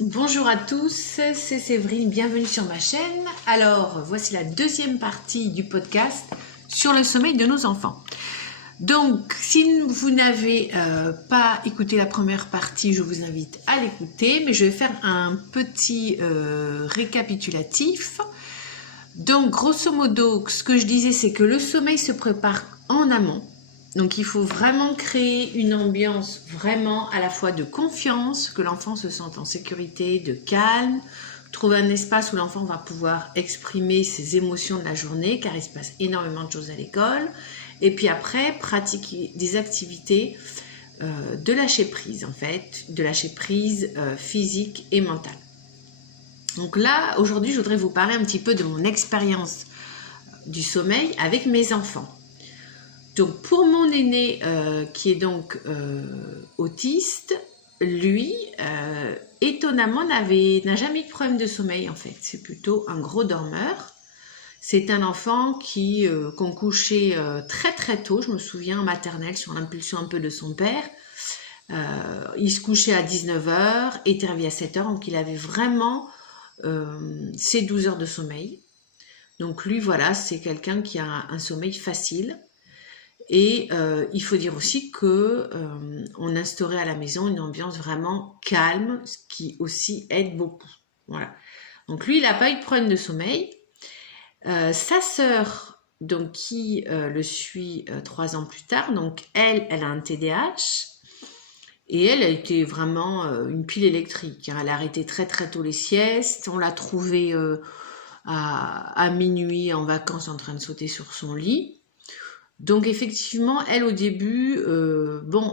Bonjour à tous, c'est Séverine, bienvenue sur ma chaîne. Alors, voici la deuxième partie du podcast sur le sommeil de nos enfants. Donc, si vous n'avez pas écouté la première partie, je vous invite à l'écouter, mais je vais faire un petit récapitulatif. Donc, grosso modo, ce que je disais, c'est que le sommeil se prépare en amont. Donc il faut vraiment créer une ambiance vraiment à la fois de confiance, que l'enfant se sente en sécurité, de calme, trouver un espace où l'enfant va pouvoir exprimer ses émotions de la journée, car il se passe énormément de choses à l'école. Et puis après, pratiquer des activités de lâcher prise, en fait, de lâcher prise physique et mentale. Donc là, aujourd'hui, je voudrais vous parler un petit peu de mon expérience du sommeil avec mes enfants. Donc pour mon aîné qui est donc autiste, lui, étonnamment, n'a jamais eu de problème de sommeil en fait. C'est plutôt un gros dormeur. C'est un enfant qu'on couchait très très tôt, je me souviens en maternelle, sur l'impulsion un peu de son père. Il se couchait à 19h, était réveillé à 7h, donc il avait vraiment ses 12 heures de sommeil. Donc lui, voilà, c'est quelqu'un qui a un sommeil facile. Et il faut dire aussi que on instaurait à la maison une ambiance vraiment calme, ce qui aussi aide beaucoup. Voilà. Donc lui, il n'a pas eu de problème de sommeil. Sa sœur, donc qui le suit 3 ans plus tard, donc elle a un TDAH et elle a été vraiment une pile électrique. Elle a arrêté très très tôt les siestes. On l'a trouvée à minuit en vacances en train de sauter sur son lit. Donc effectivement, elle au début,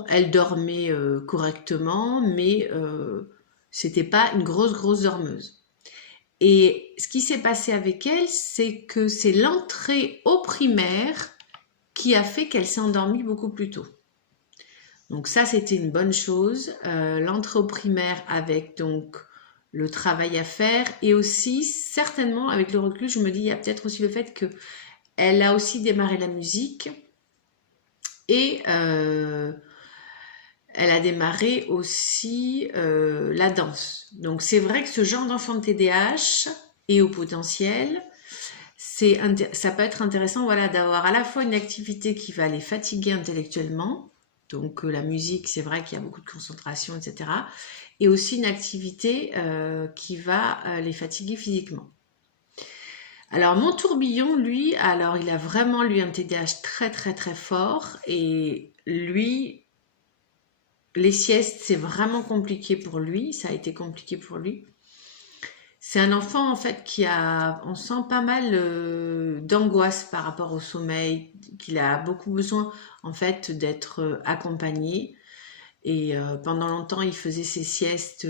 elle dormait correctement, mais c'était pas une grosse dormeuse. Et ce qui s'est passé avec elle, c'est que c'est l'entrée au primaire qui a fait qu'elle s'est endormie beaucoup plus tôt. Donc ça, c'était une bonne chose. L'entrée au primaire avec donc le travail à faire et aussi certainement avec le recul, je me dis il y a peut-être aussi le fait que elle a aussi démarré la musique et elle a démarré aussi la danse. Donc c'est vrai que ce genre d'enfant de TDAH et au potentiel, ça peut être intéressant voilà, d'avoir à la fois une activité qui va les fatiguer intellectuellement, donc la musique, c'est vrai qu'il y a beaucoup de concentration, etc. Et aussi une activité qui va les fatiguer physiquement. Alors mon tourbillon, lui, alors il a vraiment un TDAH très fort et lui, les siestes, c'est vraiment compliqué pour lui, ça a été compliqué pour lui. C'est un enfant en fait on sent pas mal d'angoisse par rapport au sommeil, qu'il a beaucoup besoin en fait d'être accompagné et pendant longtemps il faisait ses siestes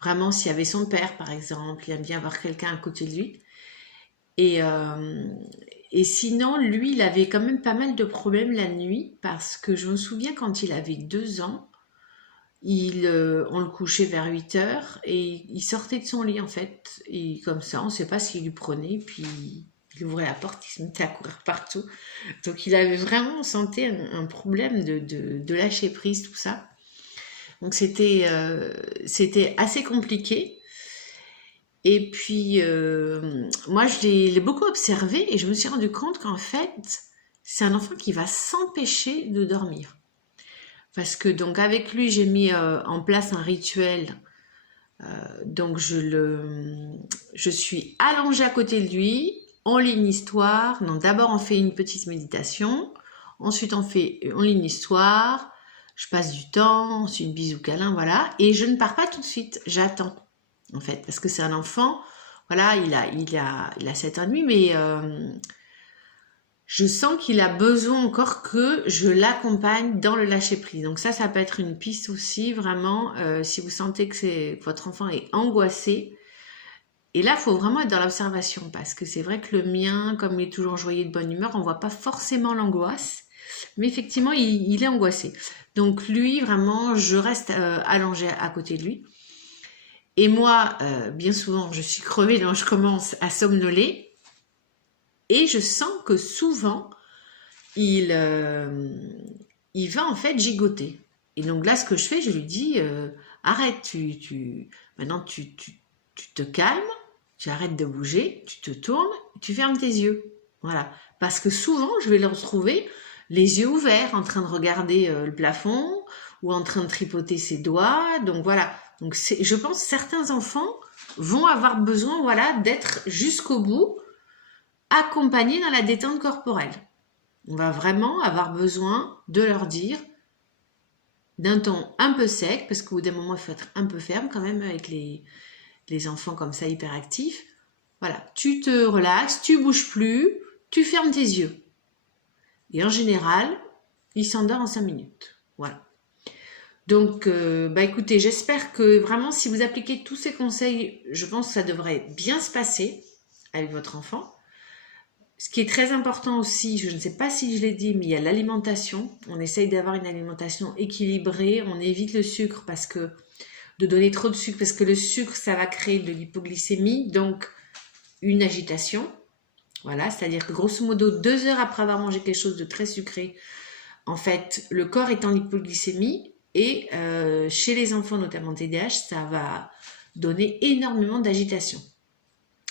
vraiment s'il y avait son père par exemple, il aime bien avoir quelqu'un à côté de lui. Et sinon, lui, il avait quand même pas mal de problèmes la nuit parce que je me souviens quand il avait 2 ans, on le couchait vers 8 heures et il sortait de son lit en fait. Et comme ça, on ne sait pas ce qu'il lui prenait. Puis il ouvrait la porte, il se mettait à courir partout. Donc il avait vraiment, on sentait un problème de lâcher prise, tout ça. Donc c'était assez compliqué. Et puis, moi, je l'ai beaucoup observé et je me suis rendu compte qu'en fait, c'est un enfant qui va s'empêcher de dormir. Parce que donc avec lui, j'ai mis en place un rituel. Donc je suis allongée à côté de lui, on lit une histoire. Donc d'abord, on fait une petite méditation. Ensuite, on lit une histoire. Je passe du temps, ensuite bisous câlin, voilà. Et je ne pars pas tout de suite, j'attends. En fait, parce que c'est un enfant, voilà, il a 7 ans et demi, mais je sens qu'il a besoin encore que je l'accompagne dans le lâcher-prise. Donc ça peut être une piste aussi, vraiment, si vous sentez que votre enfant est angoissé. Et là, il faut vraiment être dans l'observation, parce que c'est vrai que le mien, comme il est toujours joyeux de bonne humeur, on ne voit pas forcément l'angoisse, mais effectivement, il est angoissé. Donc lui, vraiment, je reste allongée à côté de lui. Et moi, bien souvent, je suis crevée, donc je commence à somnoler. Et je sens que souvent, il va en fait gigoter. Et donc là, ce que je fais, je lui dis, arrête, maintenant tu te calmes, tu arrêtes de bouger, tu te tournes, tu fermes tes yeux. Voilà. Parce que souvent, je vais le retrouver les yeux ouverts, en train de regarder le plafond ou en train de tripoter ses doigts. Donc voilà. Donc je pense que certains enfants vont avoir besoin, voilà, d'être jusqu'au bout accompagnés dans la détente corporelle. On va vraiment avoir besoin de leur dire d'un ton un peu sec, parce qu'au bout d'un moment, il faut être un peu ferme quand même avec les enfants comme ça hyperactifs. Voilà, tu te relaxes, tu bouges plus, tu fermes tes yeux. Et en général, il s'endort en 5 minutes. Voilà. Donc, écoutez, j'espère que vraiment, si vous appliquez tous ces conseils, je pense que ça devrait bien se passer avec votre enfant. Ce qui est très important aussi, je ne sais pas si je l'ai dit, mais il y a l'alimentation. On essaye d'avoir une alimentation équilibrée. On évite le sucre de donner trop de sucre, parce que le sucre, ça va créer de l'hypoglycémie, donc une agitation. Voilà, c'est-à-dire que grosso modo, 2 heures après avoir mangé quelque chose de très sucré, en fait, le corps est en hypoglycémie et chez les enfants, notamment TDAH, ça va donner énormément d'agitation.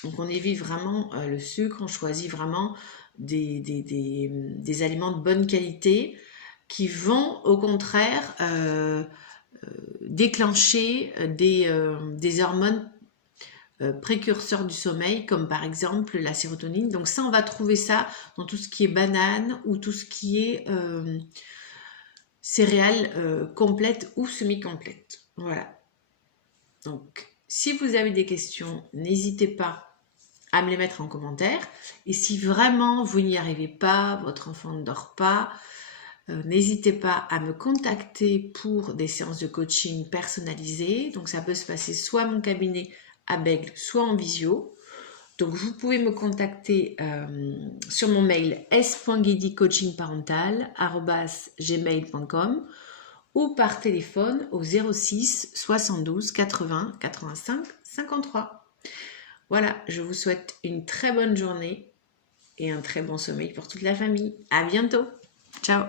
Donc on évite vraiment le sucre, on choisit vraiment des aliments de bonne qualité qui vont au contraire déclencher des hormones précurseurs du sommeil, comme par exemple la sérotonine. Donc ça, on va trouver ça dans tout ce qui est banane ou tout ce qui est céréales complètes ou semi-complètes. Voilà. Donc, si vous avez des questions, n'hésitez pas à me les mettre en commentaire. Et si vraiment vous n'y arrivez pas, votre enfant ne dort pas, n'hésitez pas à me contacter pour des séances de coaching personnalisées. Donc ça peut se passer soit à mon cabinet à Bègles, soit en visio. Donc vous pouvez me contacter sur mon mail s.guidicoachingparental@gmail.com ou par téléphone au 06 72 80 85 53. Voilà, je vous souhaite une très bonne journée et un très bon sommeil pour toute la famille. À bientôt. Ciao.